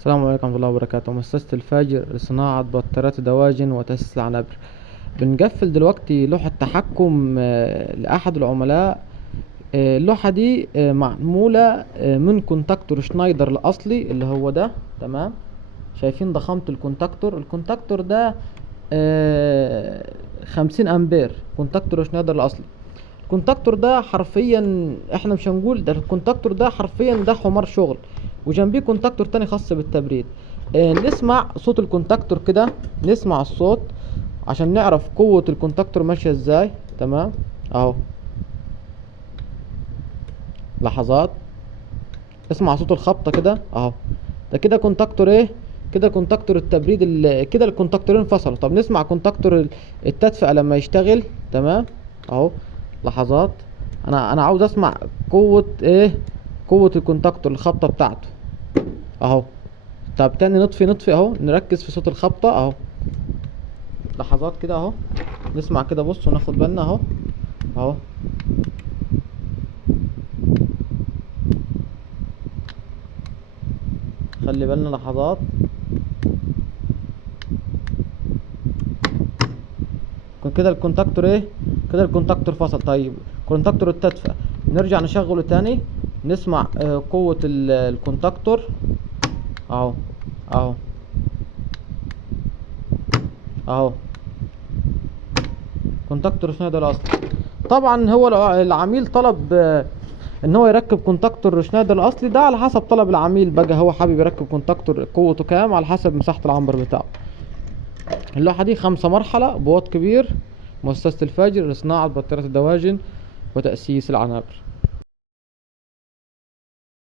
السلام عليكم ورحمة الله وبركاته. مؤسسة الفاجر لصناعة بطاريات دواجن وتأسيس العنابر. بنقفل دلوقتي لوحة تحكم لأحد العملاء. اللوحة دي معمولة من كونتاكتور شنايدر الأصلي اللي هو ده. تمام، شايفين ضخامة الكونتاكتور ده 50 أمبير. كونتاكتور شنايدر الأصلي. الكونتاكتور ده حرفيا احنا مش هنقول ده، الكونتاكتور ده حرفيا ده حمار شغل، وجنبيه كونتاكتور تاني خاص بالتبريد. نسمع صوت الكونتاكتور كده، نسمع الصوت عشان نعرف قوة الكونتاكتور ماشية ازاي. تمام اهو، لحظات، اسمع صوت الخبطة كده اهو. ده كده كونتاكتور ايه؟ كده كونتاكتور التبريد كده الكونتاكتورين انفصلوا. طب نسمع كونتاكتور التدفئة لما يشتغل. تمام اهو، لحظات. انا عاوز اسمع قوة ايه، قوة الكونتاكتور، الخبطة بتاعته اهو. طب تاني نطفي اهو، نركز في صوت الخبطة اهو. لحظات كده اهو، نسمع كده، بص وناخد بالنا اهو اهو. خلي بالنا، لحظات. كده الكونتاكتور ايه، كده الكونتاكتور فصل. طيب كونتاكتور التدفئة نرجع نشغله تاني، نسمع قوة الكونتاكتور اهو اهو اهو. كونتاكتور شنايدر الاصلي. طبعا هو العميل طلب ان هو يركب كونتاكتور شنايدر الاصلي ده على حسب طلب العميل. بقى هو حابب يركب كونتاكتور قوته كام على حسب مساحة العنبر بتاعه. اللوحة دي 5 مرحلة بواط كبير. مؤسسة الفاجر لصناعة بطاريات الدواجن وتأسيس العنابر.